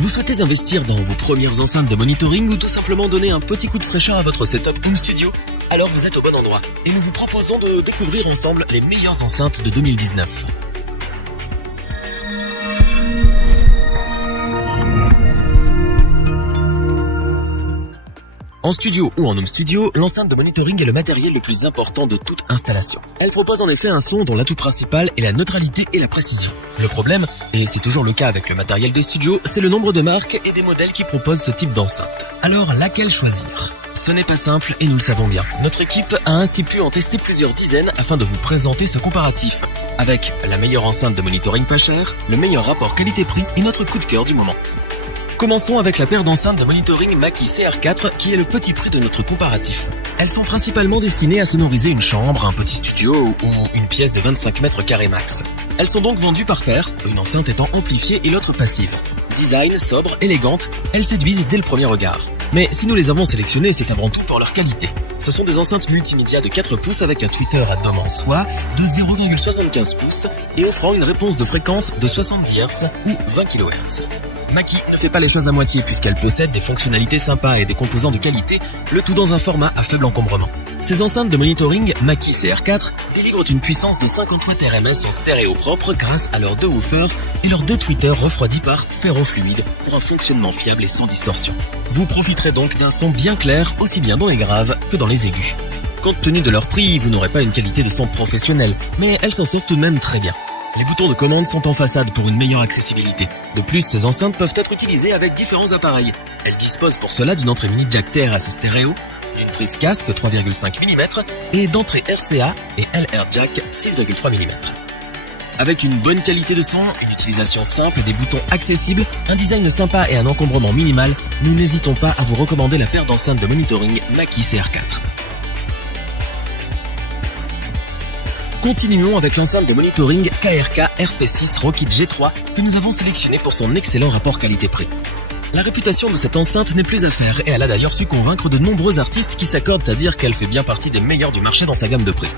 Vous souhaitez investir dans vos premières enceintes de monitoring ou tout simplement donner un petit coup de fraîcheur à votre setup home studio? Alors vous êtes au bon endroit et nous vous proposons de découvrir ensemble les meilleures enceintes de 2019. En studio ou en home studio, l'enceinte de monitoring est le matériel le plus important de toute installation. Elle propose en effet un son dont l'atout principal est la neutralité et la précision. Le problème, et c'est toujours le cas avec le matériel de studio, c'est le nombre de marques et des modèles qui proposent ce type d'enceinte. Alors, laquelle choisir ? Ce n'est pas simple et nous le savons bien. Notre équipe a ainsi pu en tester plusieurs dizaines afin de vous présenter ce comparatif, avec la meilleure enceinte de monitoring pas chère, le meilleur rapport qualité-prix et notre coup de cœur du moment. Commençons avec la paire d'enceintes de monitoring Mackie CR4 qui est le petit prix de notre comparatif. Elles sont principalement destinées à sonoriser une chambre, un petit studio ou une pièce de 25 mètres carrés max. Elles sont donc vendues par paire, une enceinte étant amplifiée et l'autre passive. Design, sobre, élégante, elles séduisent dès le premier regard. Mais si nous les avons sélectionnées, c'est avant tout pour leur qualité. Ce sont des enceintes multimédia de 4 pouces avec un tweeter à dôme en soie de 0,75 pouces et offrant une réponse de fréquence de 70 Hz ou 20 kHz. Mackie ne fait pas les choses à moitié puisqu'elle possède des fonctionnalités sympas et des composants de qualité, le tout dans un format à faible encombrement. Ces enceintes de monitoring Mackie CR4 délivrent une puissance de 50 watts RMS en stéréo propre grâce à leurs 2 woofers et leurs 2 tweeters refroidis par ferrofluide pour un fonctionnement fiable et sans distorsion. Vous profiterez donc d'un son bien clair aussi bien dans les graves que dans les aigus. Compte tenu de leur prix, vous n'aurez pas une qualité de son professionnelle, mais elles s'en sortent tout de même très bien. Les boutons de commande sont en façade pour une meilleure accessibilité. De plus, ces enceintes peuvent être utilisées avec différents appareils. Elles disposent pour cela d'une entrée mini jack TRS stéréo, d'une prise casque 3,5 mm et d'entrée RCA et LR jack 6,3 mm. Avec une bonne qualité de son, une utilisation simple, des boutons accessibles, un design sympa et un encombrement minimal, nous n'hésitons pas à vous recommander la paire d'enceintes de monitoring Mackie CR4. Continuons avec l'enceinte de monitoring KRK RP6 Rockit G3 que nous avons sélectionnée pour son excellent rapport qualité-prix. La réputation de cette enceinte n'est plus à faire et elle a d'ailleurs su convaincre de nombreux artistes qui s'accordent à dire qu'elle fait bien partie des meilleures du marché dans sa gamme de prix.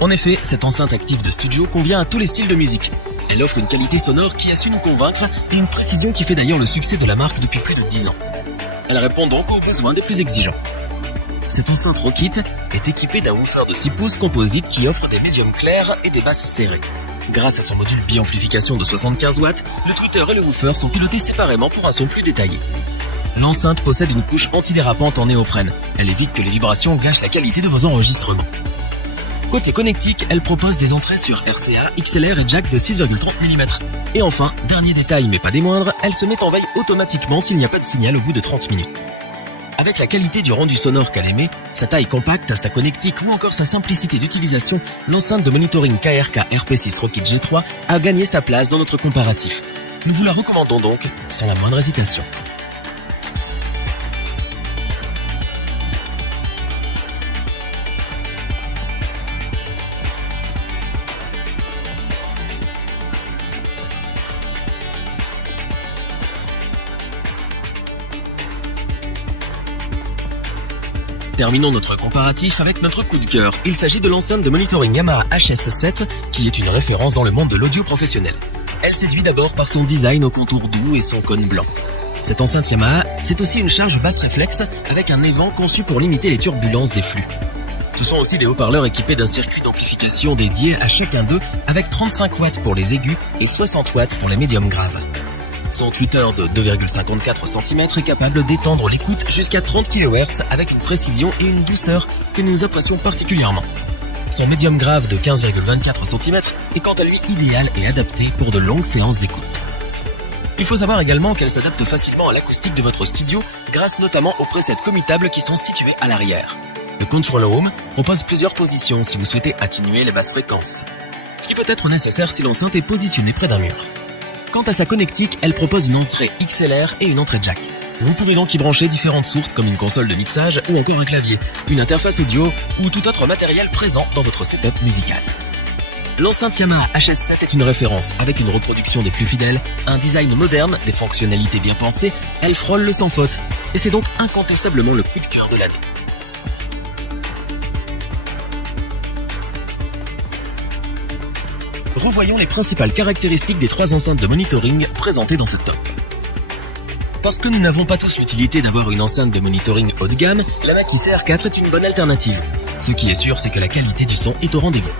En effet, cette enceinte active de studio convient à tous les styles de musique. Elle offre une qualité sonore qui a su nous convaincre et une précision qui fait d'ailleurs le succès de la marque depuis plus de 10 ans. Elle répond donc aux besoins des plus exigeants. Cette enceinte Rockit est équipée d'un woofer de 6 pouces composite qui offre des médiums clairs et des basses serrées. Grâce à son module bi-amplification de 75 watts, le tweeter et le woofer sont pilotés séparément pour un son plus détaillé. L'enceinte possède une couche antidérapante en néoprène. Elle évite que les vibrations gâchent la qualité de vos enregistrements. Côté connectique, elle propose des entrées sur RCA, XLR et jack de 6,30 mm. Et enfin, dernier détail mais pas des moindres, elle se met en veille automatiquement s'il n'y a pas de signal au bout de 30 minutes. Avec la qualité du rendu sonore qu'elle émet, sa taille compacte, sa connectique ou encore sa simplicité d'utilisation, l'enceinte de monitoring KRK RP6 Rockit G3 a gagné sa place dans notre comparatif. Nous vous la recommandons donc sans la moindre hésitation. Terminons notre comparatif avec notre coup de cœur. Il s'agit de l'enceinte de monitoring Yamaha HS7 qui est une référence dans le monde de l'audio professionnel. Elle séduit d'abord par son design au contour doux et son cône blanc. Cette enceinte Yamaha, c'est aussi une charge basse réflexe avec un évent conçu pour limiter les turbulences des flux. Ce sont aussi des haut-parleurs équipés d'un circuit d'amplification dédié à chacun d'eux avec 35 watts pour les aigus et 60 watts pour les médiums graves. Son tweeter de 2,54 cm est capable d'étendre l'écoute jusqu'à 30 kHz avec une précision et une douceur que nous apprécions particulièrement. Son médium grave de 15,24 cm est quant à lui idéal et adapté pour de longues séances d'écoute. Il faut savoir également qu'elle s'adapte facilement à l'acoustique de votre studio grâce notamment aux presets commutables qui sont situés à l'arrière. Le Control Room propose plusieurs positions si vous souhaitez atténuer les basses fréquences, ce qui peut être nécessaire si l'enceinte est positionnée près d'un mur. Quant à sa connectique, elle propose une entrée XLR et une entrée jack. Vous pouvez donc y brancher différentes sources comme une console de mixage ou encore un clavier, une interface audio ou tout autre matériel présent dans votre setup musical. L'enceinte Yamaha HS7 est une référence avec une reproduction des plus fidèles, un design moderne, des fonctionnalités bien pensées, elle frôle le sans faute et c'est donc incontestablement le coup de cœur de l'année. Revoyons les principales caractéristiques des 3 enceintes de monitoring présentées dans ce top. Parce que nous n'avons pas tous l'utilité d'avoir une enceinte de monitoring haut de gamme, la Mackie CR4 est une bonne alternative. Ce qui est sûr, c'est que la qualité du son est au rendez-vous.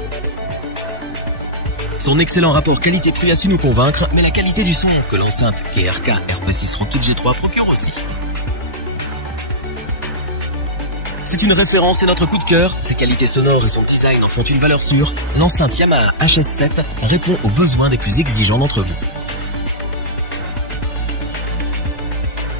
Son excellent rapport qualité-prix a su nous convaincre, mais la qualité du son que l'enceinte KRK RP6 Rankit G3 procure aussi. C'est une référence et notre coup de cœur. Ses qualités sonores et son design en font une valeur sûre. L'enceinte Yamaha HS7 répond aux besoins des plus exigeants d'entre vous.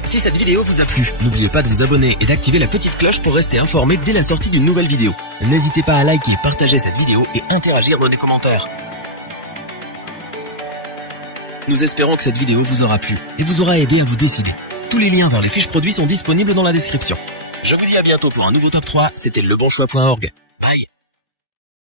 Si cette vidéo vous a plu, n'oubliez pas de vous abonner et d'activer la petite cloche pour rester informé dès la sortie d'une nouvelle vidéo. N'hésitez pas à liker, partager cette vidéo et interagir dans les commentaires. Nous espérons que cette vidéo vous aura plu et vous aura aidé à vous décider. Tous les liens vers les fiches produits sont disponibles dans la description. Je vous dis à bientôt pour un nouveau top 3, c'était lebonchoix.org. Bye.